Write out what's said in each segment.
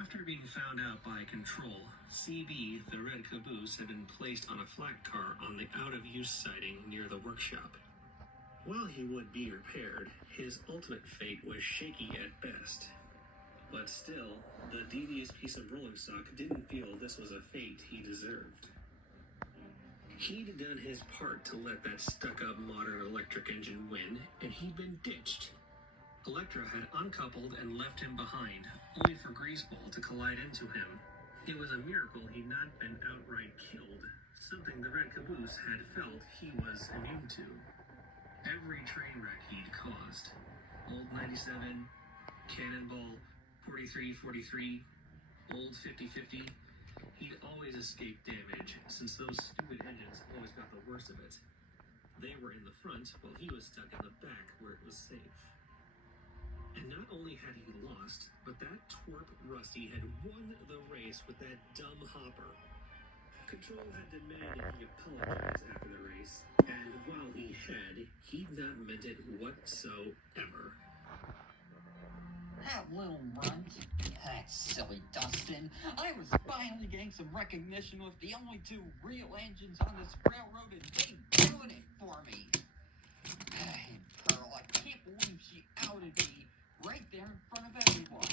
After being found out by Control, CB, the red caboose, had been placed on a flat car on the out-of-use siding near the workshop. While he would be repaired, his ultimate fate was shaky at best. But still, the devious piece of rolling stock didn't feel this was a fate he deserved. He'd done his part to let that stuck-up modern electric engine win, and he'd been ditched. Electra had uncoupled and left him behind, only for Greaseball to collide into him. It was a miracle he'd not been outright killed, something the red caboose had felt he was immune to. Every train wreck he'd caused, Old 97, Cannonball, 4343, Old 5050, he'd always escaped damage, since those stupid engines always got the worst of it. They were in the front, while he was stuck in the back where it was safe. And not only had he lost, but that twerp Rusty had won the race with that dumb hopper. Control had demanded he apologize after the race, and while he had, he'd not meant it whatsoever. That little runt. That silly Dustin. I was finally getting some recognition with the only two real engines on this railroad, and they doing it for me. And Pearl, I can't believe she outed me right there in front of everyone.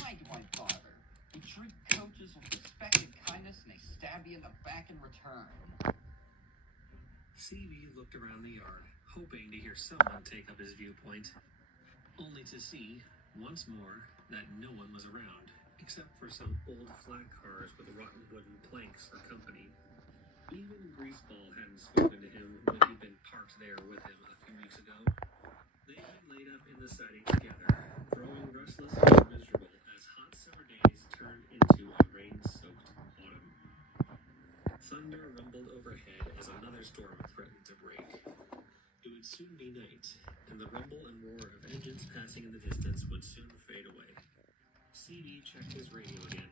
Why do I bother? You treat coaches with respect and kindness, and they stab you in the back in return. CB looked around the yard, hoping to hear someone take up his viewpoint, only to see, once more, that no one was around, except for some old flat cars with rotten wooden planks for company. Even Greaseball hadn't spoken to him when he'd been parked there with him a few weeks ago. They had laid up in the siding together, growing restless and miserable as hot summer days turned into a rain-soaked autumn. Thunder rumbled overhead as another storm threatened to break. It would soon be night, and the rumble and roar of engines passing in the distance would soon fade away. CB checked his radio again.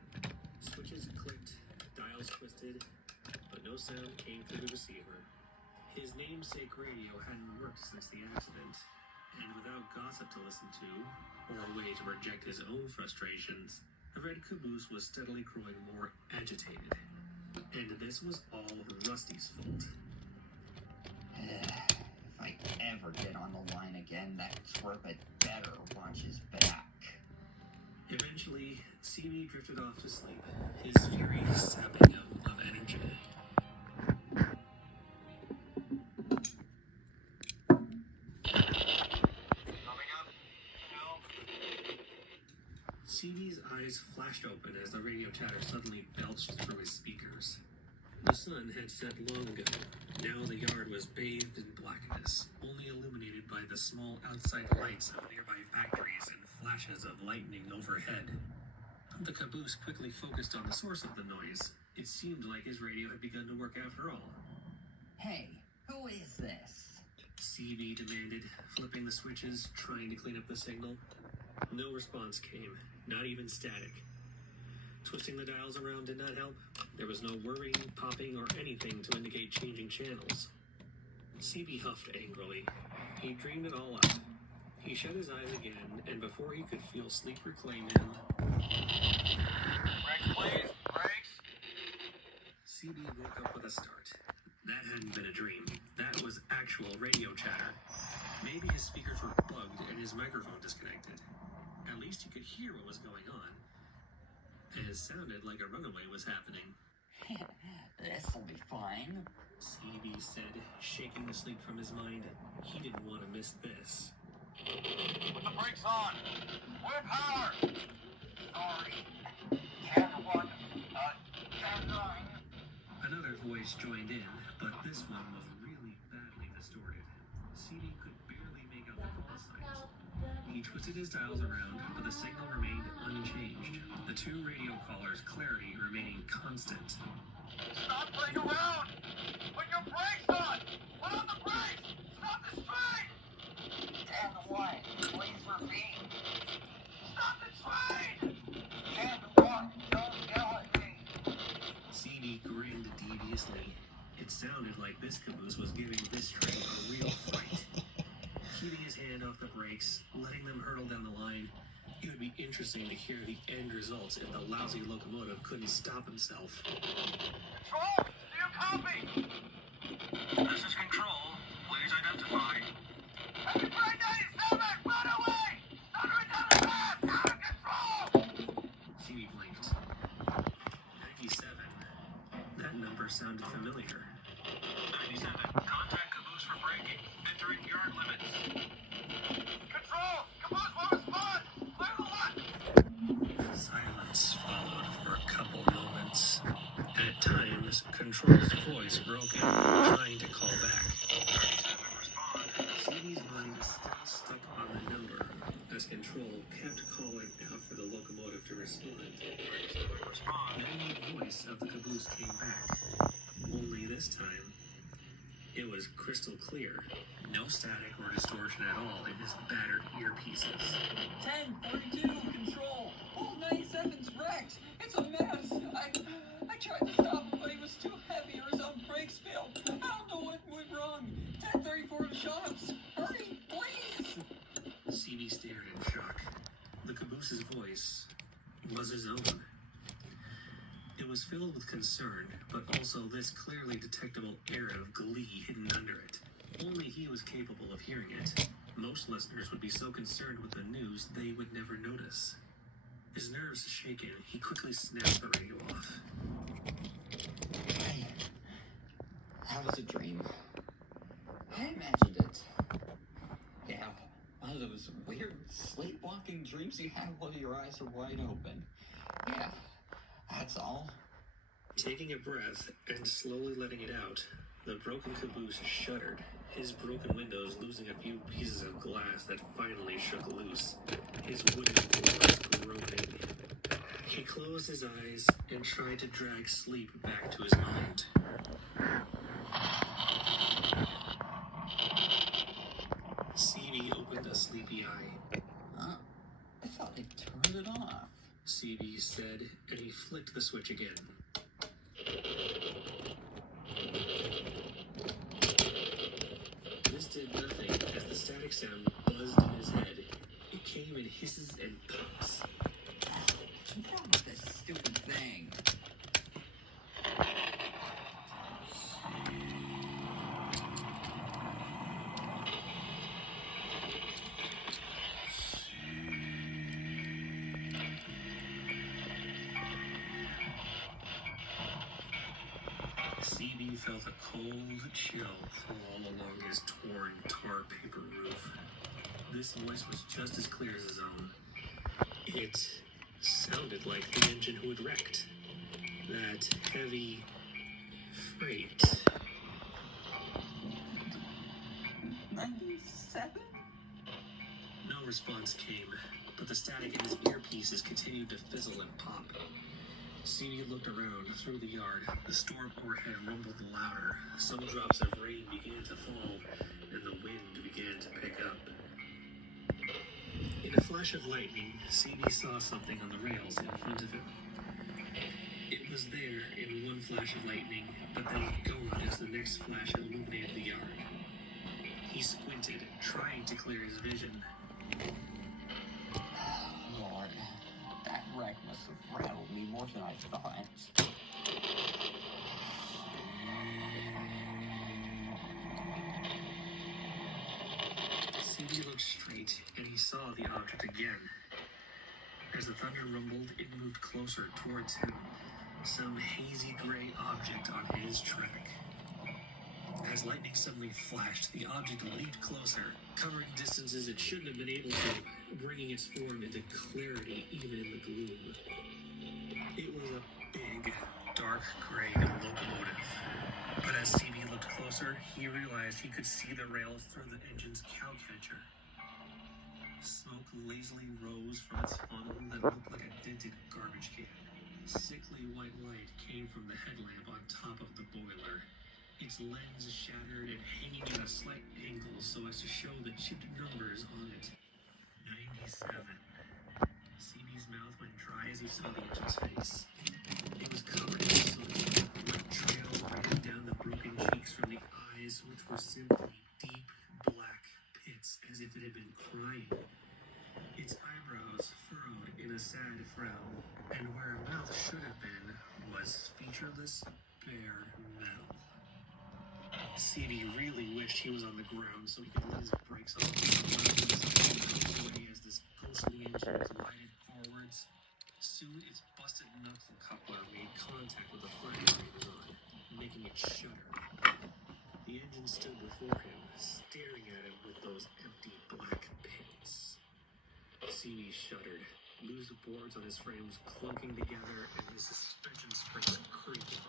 Switches clicked, dials twisted, but no sound came through the receiver. His namesake radio hadn't worked since the accident, and without gossip to listen to, or a way to project his own frustrations, the red caboose was steadily growing more agitated. And this was all Rusty's fault. If I ever get on the line again, that twerp had better watch his back. Eventually, CB drifted off to sleep, his fury sapping him of energy. CB's eyes flashed open as the radio chatter suddenly belched through his speakers. The sun had set long ago. Now the yard was bathed in blackness, only illuminated by the small outside lights of nearby factories and flashes of lightning overhead. The caboose quickly focused on the source of the noise. It seemed like his radio had begun to work after all. Hey, who is this? CB demanded, flipping the switches, trying to clean up the signal. No response came, not even static. Twisting the dials around did not help. There was no whirring, popping, or anything to indicate changing channels. CB huffed angrily. He dreamed it all up. He shut his eyes again, and before he could feel sleep reclaim him... Brakes, please! Brakes! CB woke up with a start. That hadn't been a dream. That was actual radio chatter. Maybe his speakers were bugged and his microphone disconnected. At least he could hear what was going on. And it sounded like a runaway was happening. This'll be fine. CB said, shaking the sleep from his mind. He didn't want to miss this. Put the brakes on! More power! Sorry. Can't one. Can't run. Another voice joined in, but this one was really badly distorted. CB could barely make out the call signs. He twisted his dials around, but the signal remained unchanged. The two radio callers' clarity remaining constant. Stop playing around! Put your brakes on! Put on the brakes! Stop this train! 10-1, please repeat. Stop the train! 10-1, don't yell at me. CB grinned deviously. It sounded like this caboose was giving this train a real fright. Keeping his hand off the brakes, letting them hurtle down the line, it would be interesting to hear the end results if the lousy locomotive couldn't stop himself. Control, do you copy? This is Control. Please identify. Heavy Freight 97, run away! Thundering down the path, out of control! Phoebe blinked. 97. That number sounded familiar. 97, contact caboose for braking. Entering yard limits. Control, caboose will respond! Clear the left! Silence followed for a couple moments. At times, Control's voice broke in, trying to call back. 97, respond. Phoebe's mind still stuck on the number, as Control kept calling out for the locomotive to respond. 97, respond. Then the voice of the caboose came back. Only this time, it was crystal clear. No static or distortion at all in his battered earpieces. 1042, Control. All 97's wrecked. It's a mess. I tried to stop him, but he was too heavy or his own brakes failed. I don't know what went wrong. 1034 to shops. Hurry, please. CB stared in shock. The caboose's voice was his own. It was filled with concern, but also this clearly detectable air of glee hidden under it. Only he was capable of hearing it. Most listeners would be so concerned with the news they would never notice. His nerves shaken, he quickly snapped the radio off. That was a dream. I imagined it. Yeah, one of those weird sleepwalking dreams you have while your eyes are wide open. Yeah, that's all. Taking a breath and slowly letting it out, the broken caboose shuddered, his broken windows losing a few pieces of glass that finally shook loose. His wooden floors groaning. He closed his eyes and tried to drag sleep back to his mind. CB opened a sleepy eye. I thought I turned it off. CB said, and he flicked the switch again. This did nothing as the static sound buzzed in his head. It came in hisses and pops. What's wrong with this stupid thing? CB felt a cold chill crawl along his torn tar paper roof. This voice was just as clear as his own. It sounded like the engine who had wrecked. That heavy freight. 97? No response came, but the static in his earpieces continued to fizzle and pop. CB looked around through the yard. The storm overhead rumbled louder. Some drops of rain began to fall, and the wind began to pick up. In a flash of lightning, CB saw something on the rails in front of him. It was there in one flash of lightning, but then gone as the next flash illuminated the yard. He squinted, trying to clear his vision. Lord, that wreck must have rattled me more than I thought. CB looked straight, and he saw the object again. As the thunder rumbled, it moved closer towards him. Some hazy gray object on his track. As lightning suddenly flashed, the object leaped closer, covering distances it shouldn't have been able to, bringing its form into clarity even in the gloom. It was a big, dark gray locomotive. But as CB looked closer, he realized he could see the rails through the engine's cowcatcher. Smoke lazily rose from its funnel that looked like a dented garbage can. Sickly white light came from the headlamp on top of the boiler. Its lens shattered and hanging at a slight angle so as to show the chipped numbers on it. 97. CB's mouth went dry as he saw the engine's face. It was covered in soot. Wet trails ran down the broken cheeks from the eyes, which were simply deep black pits as if it had been crying. Its eyebrows furrowed a sad frown, and where a mouth should have been was featureless, bare metal. CB really wished he was on the ground so he could let his brakes on the way as this ghostly engine glided forwards. Soon its busted knuckle coupler made contact with the flat car he was on, making it shudder. The engine stood before him, staring at him with those empty black pits. CB shuddered, loose boards on his frames clunking together and his suspension springs creaking.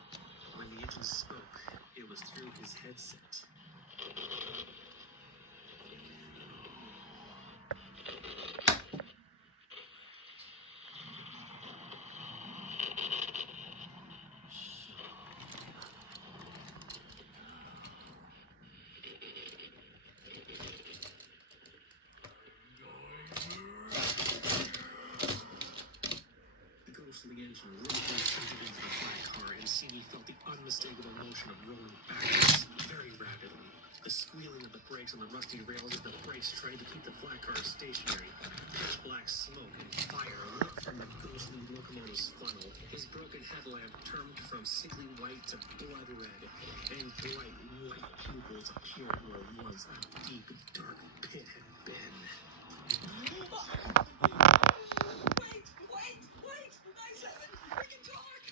When the engine spoke, it was through his headset. The ghostly engine roared into the flat car, and CB felt the unmistakable motion of rolling backwards very rapidly. The squealing of the brakes on the rusty rails as the brakes tried to keep the flat car stationary. Pitch black smoke and fire lit from the ghostly locomotive's funnel. His broken headlamp turned from sickly white to blood red, and bright white pupils appeared where once a deep, dark pit had been. Wait! 97, we can talk!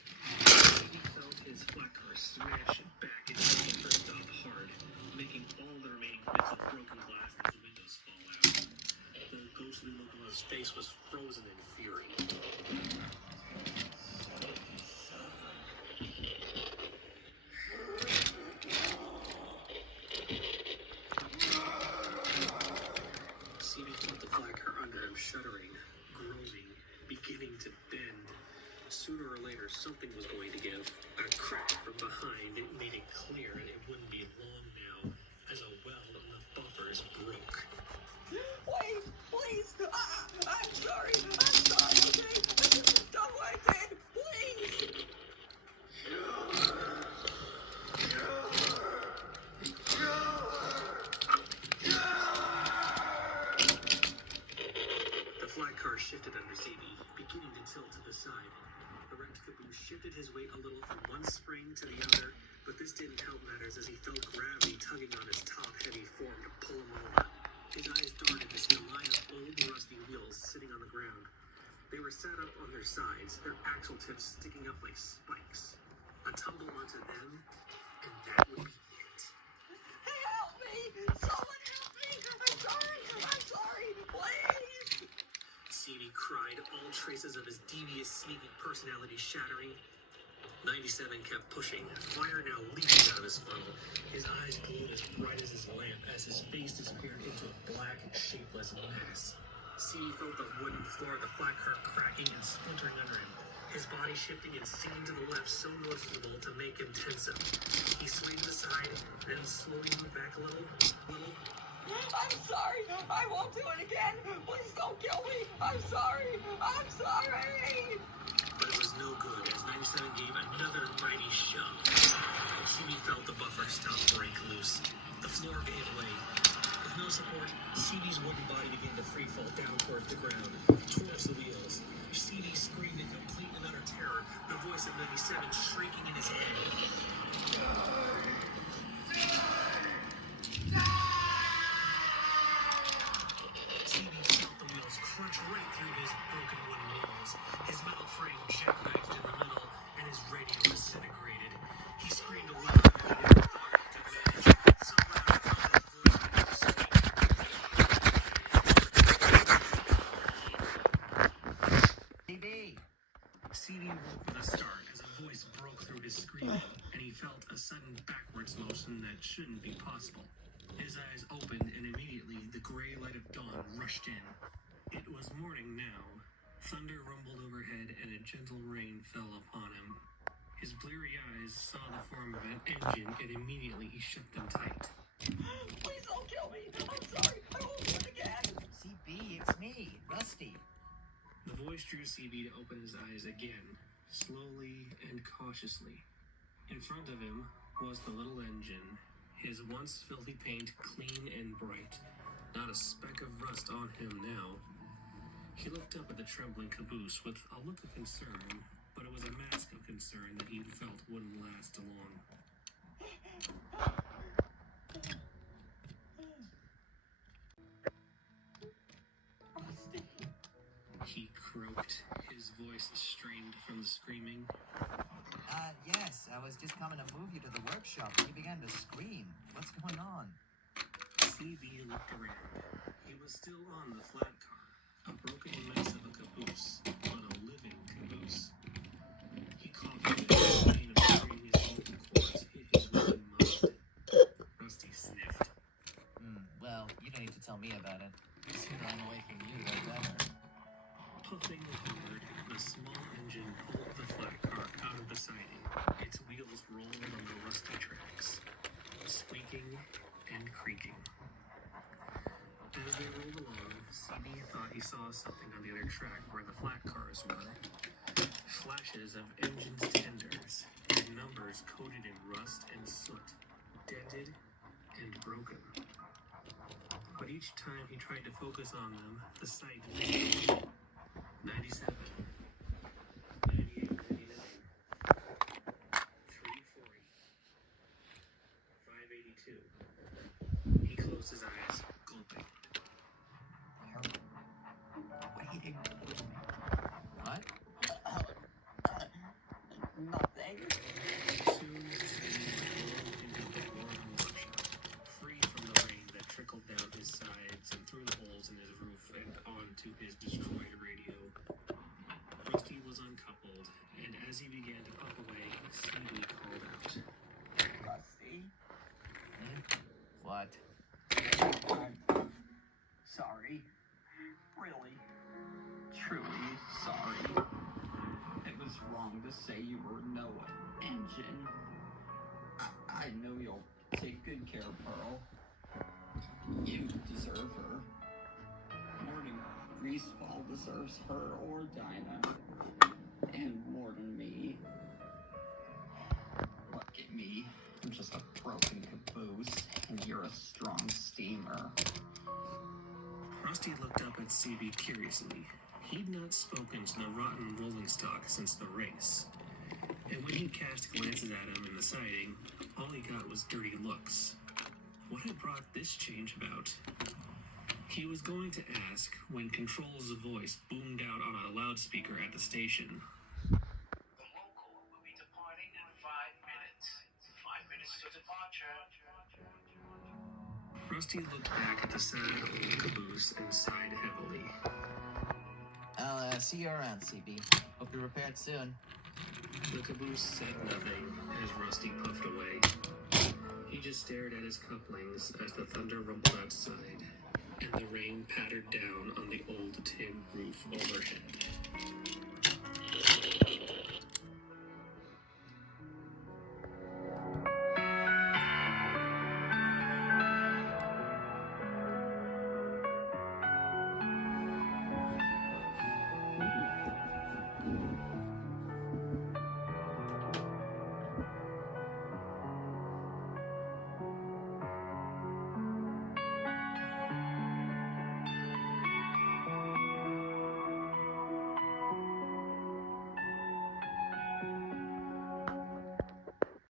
He felt his flat car smash back into the bumper stop hard, making all the remaining bits of broken glass in his windows fall out. The ghostly locomotive's face was frozen in fury. CB felt the flat car under him shuddering, groaning, beginning to bend. Sooner or later, something was going to give. A crack from behind made it clear, and it wouldn't be long now, as a weld on the buffers broke. Wait, please! I'm sorry, okay? I shouldn't have done what I did! Please! The flat car shifted under CB, beginning to tilt to the side. The wrecked caboose shifted his weight a little from one spring to the other, but this didn't help matters as he felt gravity tugging on his top-heavy form to pull him over. His eyes darted to see a line of old rusty wheels sitting on the ground. They were set up on their sides, their axle tips sticking up like spikes. A tumble onto them, and that would be it. Help me! Someone help me! I'm sorry, please! CB cried, all traces of his devious, sneaky personality shattering. 97 kept pushing, fire now leaping out of his funnel. His eyes glowed as bright as his lamp as his face disappeared into a black, shapeless mass. CB felt the wooden floor of the flat car cracking and splintering under him, his body shifting and sinking to the left so noticeable to make him tense up. He swayed to the side, then slowly moved back a little. I'm sorry! I won't do it again! Please don't kill me! I'm sorry! But it was no good as 97 gave another mighty shove. CB felt the buffer stop break loose. The floor gave way. With no support, CB's wooden body began to free fall down towards the ground, towards the wheels. CB screamed in complete and utter terror, the voice of 97 shrieking in his head. CB felt the wheels crunch right through his broken wooden walls. His metal frame jackknifed in the middle, and his radio disintegrated. He screamed aloud and he never thought he could manage. So loud he felt his voice began to speak. CB woke with a start as a voice broke through his screaming, and he felt a sudden backwards motion that shouldn't be possible. His eyes opened, and immediately the gray light of dawn rushed in. It was morning now. Thunder rumbled overhead, and a gentle rain fell upon him. His bleary eyes saw the form of an engine, and immediately he shut them tight. Please don't kill me! I'm sorry! I won't do it again! CB, it's me, Rusty. The voice drew CB to open his eyes again, slowly and cautiously. In front of him was the little engine, his once filthy paint clean and bright, not a speck of rust on him now. He looked up at the trembling caboose with a look of concern, but it was a mask of concern that he felt wouldn't last long. Rusty. He croaked, his voice strained from the screaming. Yes, I was just coming to move you to the workshop and you began to scream. What's going on? CB looked around. He was still on the flat car, a broken mess of a caboose, but a living caboose. He coughed with the pain of hearing his vocal cords hit his wooden mind. Rusty sniffed. Well, you don't need to tell me about it. The sooner I'm away from you, the better. Puffing hard, the small engine pulled the flat car out of the siding. Its wheels rolled on the rusty tracks, squeaking and creaking. As they rolled along, CB thought he saw something on the other track where the flat cars were. Flashes of engines' tenders, and numbers coated in rust and soot, dented and broken. But each time he tried to focus on them, the sight faded. 97, 98, 99, 340, 582. He closed his eyes, gulping. They're waiting for me. What? Nothing. Soon, Steve rolled into the warm workshop, free from the rain that trickled down his sides and through the holes in his roof and onto his destroyed radio. Rusty was uncoupled, and as he began to puff away, CB called out. Rusty. What? I'm sorry. Really. Truly sorry. It was wrong to say you were no engine. I know you'll take good care of Pearl. You deserve her. More than Greaseball deserves her or Dinah. And more than me. Look at me. I'm just a broken caboose, and you're a strong steamer. Rusty looked up at CB curiously. He'd not spoken to the rotten rolling stock since the race. And when he cast glances at him in the siding, all he got was dirty looks. What had brought this change about? He was going to ask when Control's voice boomed out on a loudspeaker at the station. The local will be departing in 5 minutes. 5 minutes to departure. Rusty looked back at the sad old caboose and sighed heavily. I'll see you around, CB. Hope you're repaired soon. The caboose said nothing as Rusty puffed away. He just stared at his couplings as the thunder rumbled outside, and the rain pattered down on the old tin roof overhead.